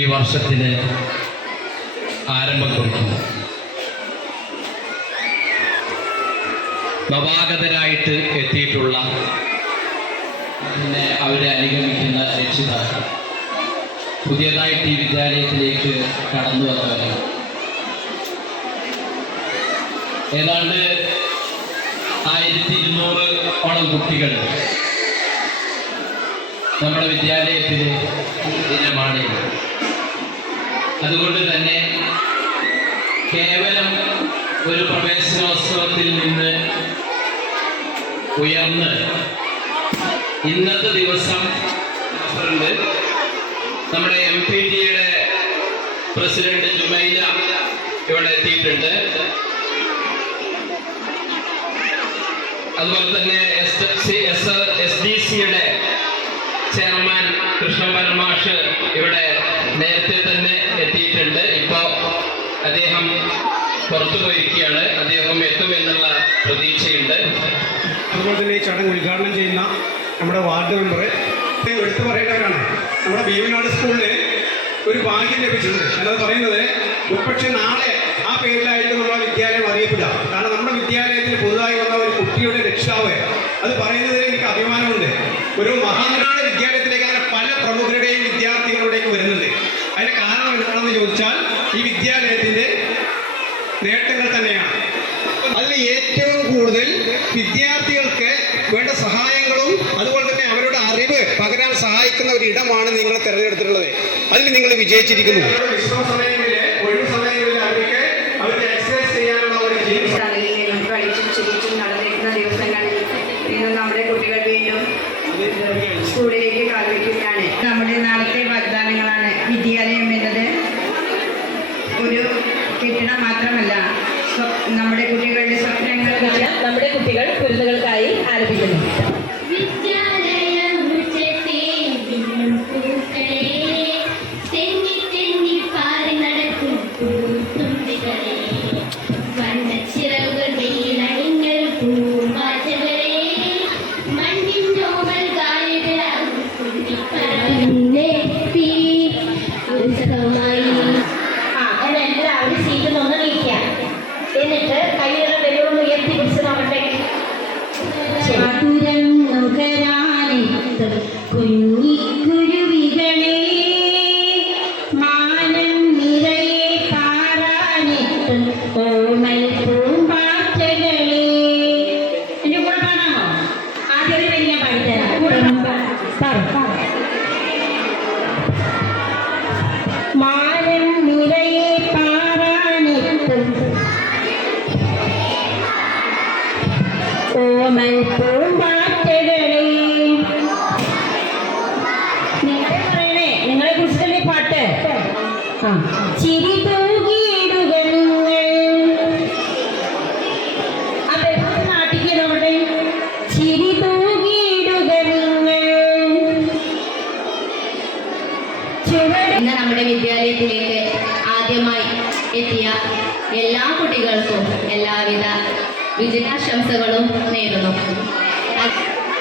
ഈ വർഷത്തിന് ആരംഭം കുറിക്കുന്നു. നവാഗതരായിട്ട് എത്തിയിട്ടുള്ള പിന്നെ അവരെ അനുഗമിക്കുന്ന രക്ഷിതാക്കൾ, പുതിയതായിട്ട് ഈ വിദ്യാലയത്തിലേക്ക് കടന്നു വന്നവർ, ഏതാണ്ട് 1200 കുട്ടികൾ നമ്മുടെ വിദ്യാലയത്തിലെ ദിനമാണ്. അതുകൊണ്ട് തന്നെ കേവലം ഒരു പ്രവേശനോത്സവത്തിൽ നിന്ന് ഉയർന്ന് ഇന്നത്തെ ദിവസം നമ്മുടെ MPTയുടെ പ്രസിഡന്റ് ജുമൈല ഇവിടെ എത്തിയിട്ടുണ്ട്. അതുപോലെ തന്നെ SDCയുടെ ചെയർമാൻ കൃഷ്ണൻ മാഷ് ഇവിടെ നേരത്തെ തന്നെ എത്തിയിട്ടുണ്ട്. ഇപ്പോൾ അദ്ദേഹം പുറത്തു പോയിരിക്കുകയാണ്. അദ്ദേഹം എത്തുമെന്നുള്ള പ്രതീക്ഷയുണ്ട്. അതുപോലെ തന്നെ ഈ ചടങ്ങ് ഉദ്ഘാടനം ചെയ്യുന്ന നമ്മുടെ വാർഡ് മെമ്പർ എടുത്തു പറയേണ്ടവരാണ്. നമ്മുടെ ഭീമനാട് സ്കൂളിന് ഒരു ഭാഗ്യം ലഭിച്ചിട്ടുണ്ട്. എന്നത് പറയുന്നത് ഒരുപക്ഷെ നാളെ ആ പേരിലായിട്ട് നമ്മുടെ വിദ്യാലയം അറിയപ്പെടുക. കാരണം നമ്മുടെ വിദ്യാലയത്തിൽ പുതുതായി വന്ന ഒരു കുട്ടിയുടെ രക്ഷിതാവ് അത് പറയുന്നതിൽ എനിക്ക് അഭിമാനമുണ്ട്. ഒരു മഹാനാട് വിദ്യാലയത്തിലേക്ക് അങ്ങനെ പല പ്രമുഖരുടെയും വിദ്യാർത്ഥികളുടെയും വരുന്നുണ്ട്. അതിന് കാരണം എന്താണെന്ന് ചോദിച്ചാൽ ഈ വിദ്യാലയത്തിൻ്റെ നേട്ടങ്ങൾ തന്നെയാണ്. അതിൽ ഏറ്റവും കൂടുതൽ വിദ്യാർത്ഥികൾക്ക് വേണ്ട സഹായങ്ങളും അതുപോലെ തന്നെ അവരുടെ അറിവ് പകരാൻ സഹായിക്കുന്ന ഒരു ഇടമാണ് നിങ്ങൾ തിരഞ്ഞെടുത്തിട്ടുള്ളത്. അതിൽ നിങ്ങൾ വിജയിച്ചിരിക്കുന്നു. വിശ്രമ സമയങ്ങളിൽ, ഒഴിവ് സമയങ്ങളിൽ അവർക്ക് എക്സസൈസ് ചെയ്യാനുള്ള ഒരു കളിച്ചും ചിരിച്ചും നടന്നിരിക്കുന്ന ദിവസങ്ങളിൽ വീണ്ടും നമ്മുടെ കുട്ടികൾ വീണ്ടും സ്കൂളിലേക്ക് കാൽവെക്കുകയാണ്. നമ്മുടെ നാളത്തെ വാഗ്ദാനങ്ങളാണ്. വിദ്യാലയം എന്നത് ഒരു കെട്ടിടം മാത്രമല്ല, നമ്മുടെ കുട്ടികളുടെ സ്വപ്നങ്ങൾ നമ്മുടെ കുട്ടികൾ കുരുന്നുകൾക്കായി ആലപിക്കുന്നു. തെന്നി തെന്നി പാറി നട ചിരി തൂകിയിടുക നിങ്ങൾ. അദ്ദേഹത്തെ നാട്ടിക്ക് നമ്മുടെ ചിരി തൂകിയിടുക നിങ്ങൾ. ഇന്ന് നമ്മുടെ വിദ്യാലയത്തിലേക്ക് ആദ്യമായി എത്തിയ എല്ലാ കുട്ടികൾക്കും എല്ലാവിധ വിജയാശംസകളും നേരുന്നു.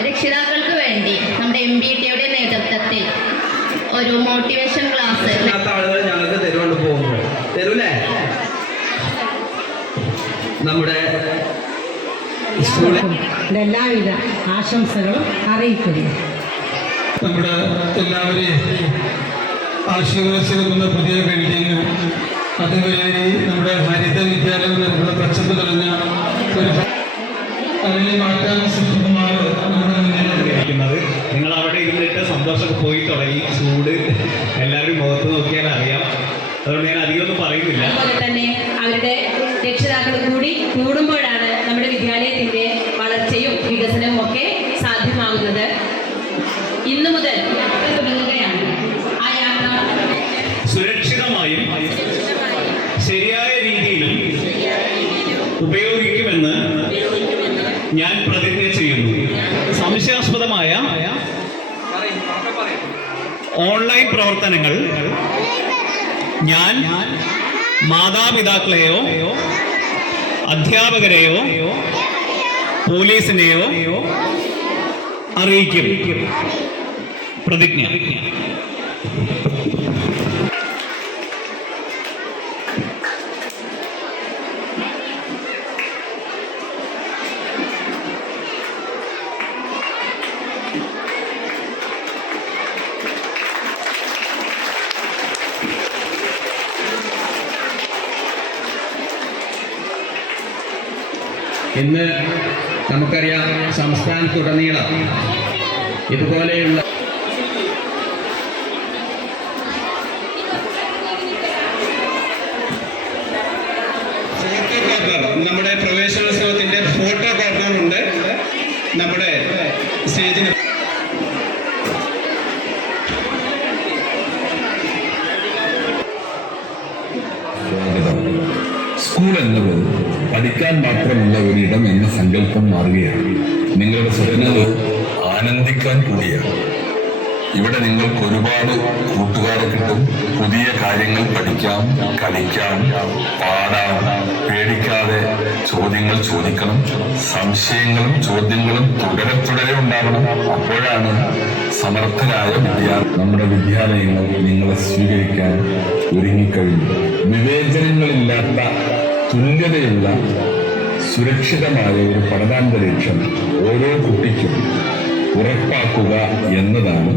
രക്ഷിതാക്കൾക്ക് വേണ്ടി നമ്മുടെ MBTയുടെ നേതൃത്വത്തിൽ ഒരു മോട്ടിവേഷൻ ക്ലാസ് ആളുകൾ ഞങ്ങൾക്ക് തരുകൊണ്ട് പോകുമ്പോൾ തരൂലേ? നമ്മുടെ സ്കൂളിൽ എല്ലാവിധ ആശംസകളും അറിയിക്കുന്നു. നമ്മുടെ എല്ലാവരെയും ആശീർവദിച്ചിരുന്ന പുതിയ ബിൽഡിംഗ്, അതുവരെ നമ്മുടെ ഹരിത വിദ്യാലയം നൽകുന്ന പച്ചപ്പ് തെളിഞ്ഞ ഒരു അതിനെ മാറ്റാൻ ശ്രമിക്കുന്നത് നിങ്ങൾ അവിടെ ഇരുന്നിട്ട് സന്തോഷമൊക്കെ പോയി തുടങ്ങി. ചൂട് എല്ലാവരും മുഖത്ത് നോക്കിയാൽ അറിയാം. അതുകൊണ്ട് ഞാൻ അധികമൊന്നും പറയുന്നില്ല. അതുപോലെ തന്നെ അവരുടെ രക്ഷിതാക്കൾ കൂടി കൂടുമ്പോഴാണ് നമ്മുടെ വിദ്യാലയത്തിന്റെ വളർച്ചയും വികസനവും ഒക്കെ സാധ്യമാകുന്നത്. ഇന്നു മുതൽ തുടങ്ങുകയാണ് ആ യാത്ര. സുരക്ഷിതമായും ശരിയായ രീതിയിലും ഉപയോഗിക്കുമെന്ന് ഞാൻ പ്രതിജ്ഞ ചെയ്യുന്നു. സംശയാസ്പദമായ ഓൺലൈൻ പ്രവർത്തനങ്ങൾ ഞാൻ മാതാപിതാക്കളെയോ അധ്യാപകരെയോ പോലീസിനെയോ അറിയിക്കും. പ്രതിജ്ഞ. ഇന്ന് നമുക്കറിയാം സംസ്ഥാനത്തുടനീളം ഇതുപോലെയുള്ള ഫോട്ടോ കോർണർ, നമ്മുടെ പ്രവേശനോത്സവത്തിന്റെ ഫോട്ടോ കോർണർ ഉണ്ട് നമ്മുടെ സ്റ്റേജിന്. സ്കൂൾ എന്നത് പഠിക്കാൻ മാത്രമുള്ള ഒരിടം എന്ന സങ്കല്പം മാറുകയാണ്. നിങ്ങളുടെ സ്വപ്നങ്ങൾ ആനന്ദിക്കാൻ കൂടിയാണ്. ഇവിടെ നിങ്ങൾക്ക് ഒരുപാട് കൂട്ടുകാരെ കിട്ടും. പുതിയ കാര്യങ്ങൾ പഠിക്കാം, കളിക്കാം, പാടാം. പേടിക്കാതെ ചോദ്യങ്ങൾ ചോദിക്കണം. സംശയങ്ങളും ചോദ്യങ്ങളും തുടരെ ഉണ്ടാകണം. അപ്പോഴാണ് സമർത്ഥരായ നമ്മുടെ വിദ്യാലയങ്ങൾ നിങ്ങളെ സ്വീകരിക്കാൻ ഒരുങ്ങിക്കഴിഞ്ഞു. വിവേചനങ്ങളില്ലാത്ത, തുല്യതയുള്ള, സുരക്ഷിതമായ ഒരു പഠനാന്തരീക്ഷം ഓരോ കുട്ടിക്കും ഉറപ്പാക്കുക എന്നതാണ്